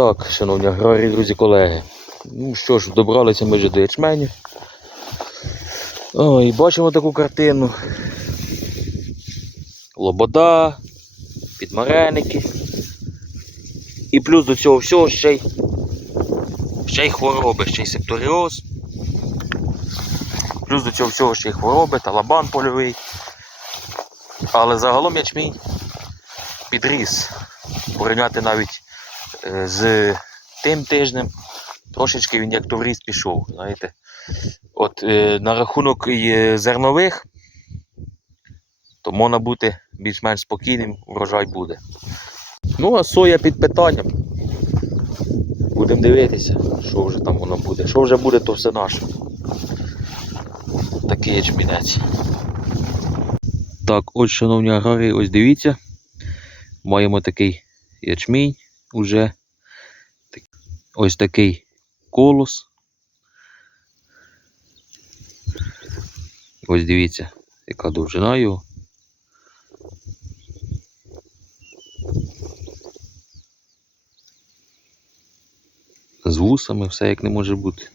так, шановні аграрії, друзі, колеги. Ну що ж, добралися ми вже до ячменю. О, і бачимо таку картину. Лобода, підмареники. І плюс до цього всього ще й, ще й хвороби, ще й септоріоз. Плюс до цього всього ще й хвороби, талабан польовий. Але загалом ячмінь підріс. Порівняти навіть з тим тижнем трошечки він як то в пішов. Знаєте. От е, на рахунок зернових, то можна бути більш-менш спокійним, врожай буде. Ну, а соя під питанням. Будемо дивитися, що вже там воно буде. Що вже буде, то все наше. Такий ячмінець. Так, ось, шановні аграрії, ось дивіться. Маємо такий ячмінь уже. Ось такий колос. Ось дивіться, яка довжина його. З вусами все як не може бути.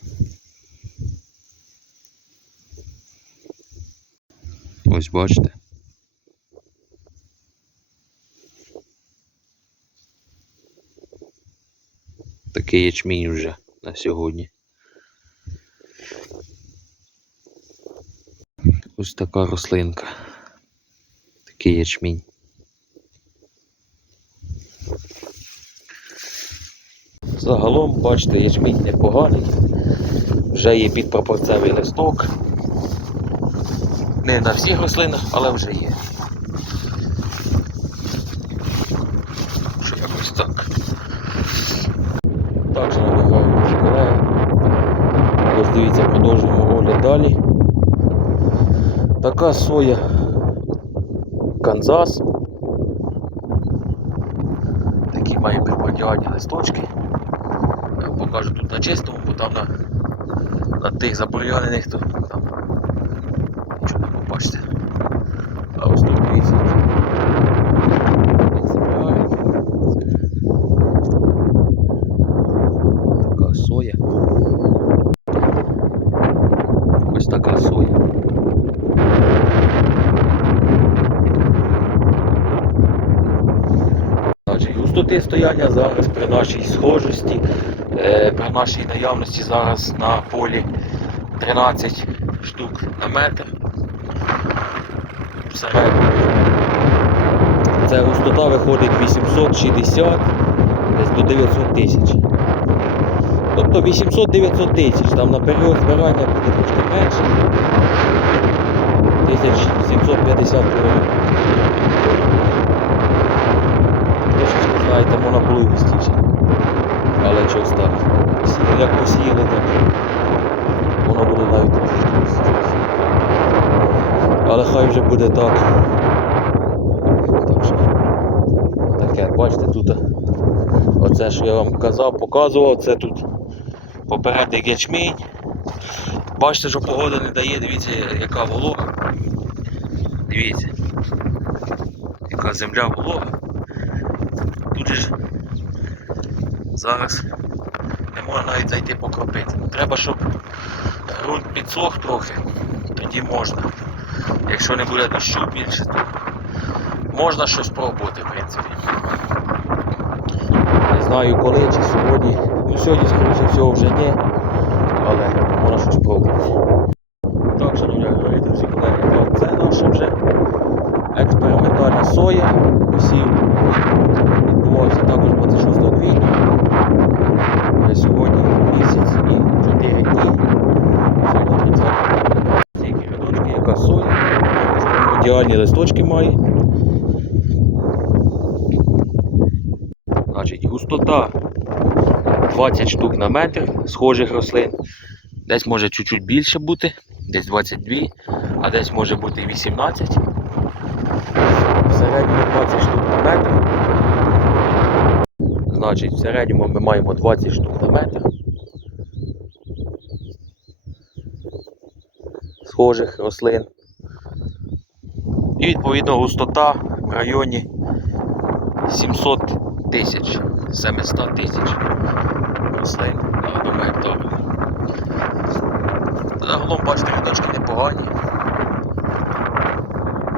Ось бачите. Такий ячмінь вже на сьогодні. Ось така рослинка. Такий ячмінь. Загалом, бачите, ячмінь непоганий. Вже є підпропорцевий листок. Не на всіх рослинах, але вже є. Що якось так. Так, шановні друзі, колеги. Ось дивіться, продовжуємо огляд далі. Така соя Канзас. Такі має приподіальні листочки. Я покажу тут на чистому, бо там на, на тих забур'янених то там нічого не побачите. А ось тут дивіться. які екземпляри. Така соя. Ось така соя. Значить, стояння зараз при нашій схожості, е, при нашій наявності зараз на полі 13 штук на метр. В. Це густота виходить 860 десь до 900 тисяч. Тобто 800-900 тисяч, там на період збирання буде трошки менше. 1750 км. Знаєте, можна було і. Але чогось так. Як посіяли, так воно буде навіть трошечки густіше. Але хай вже буде так. Так що таке, бачите, тут оце, що я вам казав, показував, це тут попередник ячмінь. Бачите, що погода не дає, дивіться, яка волога. Дивіться, яка земля волога. Ж зараз не можна навіть зайти покропити. Треба, щоб ґрунт підсох трохи, тоді можна. Якщо не буде дощу більше, то можна щось пробувати, в принципі. Не знаю коли чи сьогодні. Ну сьогодні, скоріше всього, вже ні, але можна щось пробувати. Так, шановні аграрії, друзі, колеги, це наша вже експериментальна соя. Посів відбувався також 26 квітня. На сьогодні місяць і 4 дні. Сьогодні 30 Тільки рядочки, яка соя. Ідеальні листочки має. Значить, густота 20 штук на метр схожих рослин. Десь може чуть-чуть більше бути, десь 22, а десь може бути 18. В середньому 20 штук на метр. Значить, в середньому ми маємо 20 штук на метр. Схожих рослин. І відповідно густота в районі 700 тисяч. 700 тисяч рослин на одному гектарі. Загалом, бачите, рядочки непогані.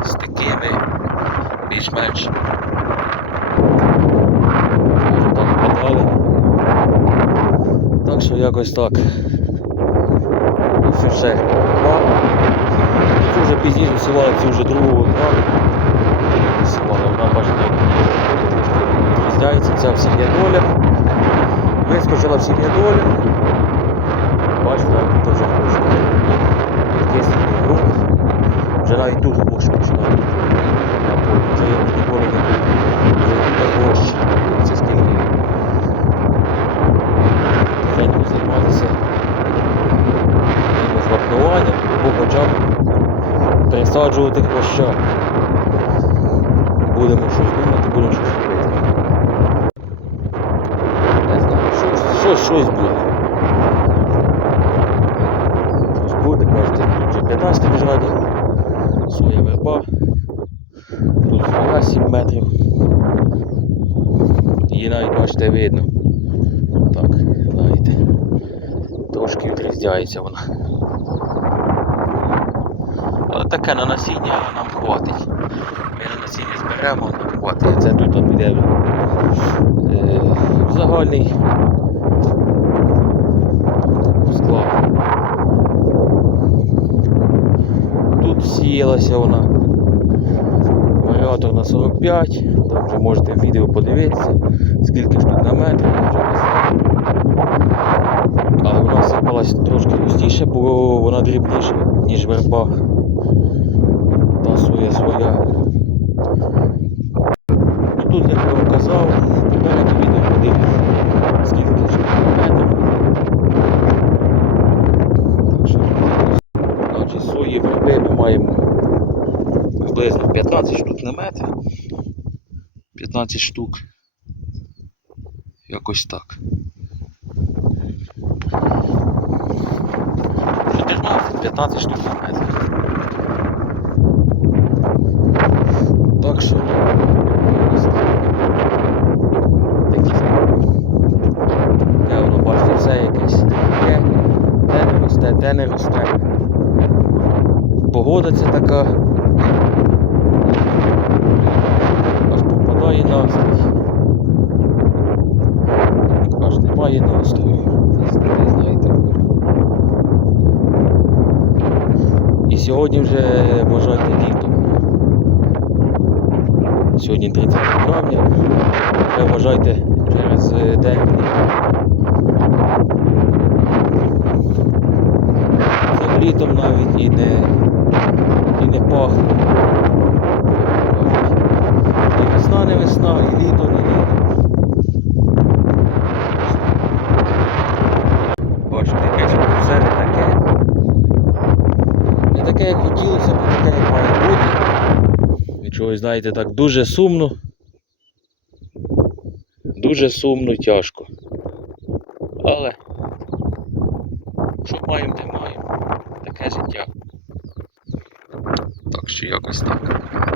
З такими більш-менш може так вгадали. Так що якось так. Ось ще два. Цю вже пізніше висівали, цю вже другого травня. Висівали, вона бачите, відрізняється. Ця в сім'я доля. Вискочила в сім'я доля. Бачите, тут вже хороший відкислений ґрунт. Вже навіть тут полі. Це я ніколи не був. Вже тут гощі. Це скільки тихенько займатися якимось вапнуванням або хоча б пересаджувати хвоща. Будемо щось думати, будемо щось робити. Не знаю, щось, буде. Щось буде, бачите, тут вже 15 міжраді, своя верба, тут своя 7 метрів. Її навіть бачите видно. Так, знаєте, трошки відрізняється вона. Але таке на насіння нам хватить. Ми на насіння зберемо, нам хватить. Це тут піде е, загальний склад. Тут сіялася вона. Варіатор на 45, там вже можете в відео подивитися, скільки штук на метр. Але вона сипалась трошки густіше, бо вона дрібніша, ніж верба. Та своя своя. Ну, тут, як я вам казав, попередньо відео подивитися, скільки штук на метр. Так що, значить, свої верби ми маємо приблизно 15 штук на метр. 15 штук. Якось так. 14-15 штук на метр. Так що. Такі. Де воно бачите, все якесь є, де не росте, де не росте. Погода це така. Аж попадає настрій. Аж немає настрою. Ви знаєте. І сьогодні вже вважайте літо. Сьогодні 30 травня. Вже вважайте через е, день. Літом навіть і не, і не пахне. І весна не весна, і літо не літо. Бачите, якесь все не таке. Не таке, як хотілося б, не таке, як має бути. Від чогось, знаєте, так дуже сумно. Дуже сумно і тяжко. Але що маємо, те маємо. Таке життя. Так що якось так.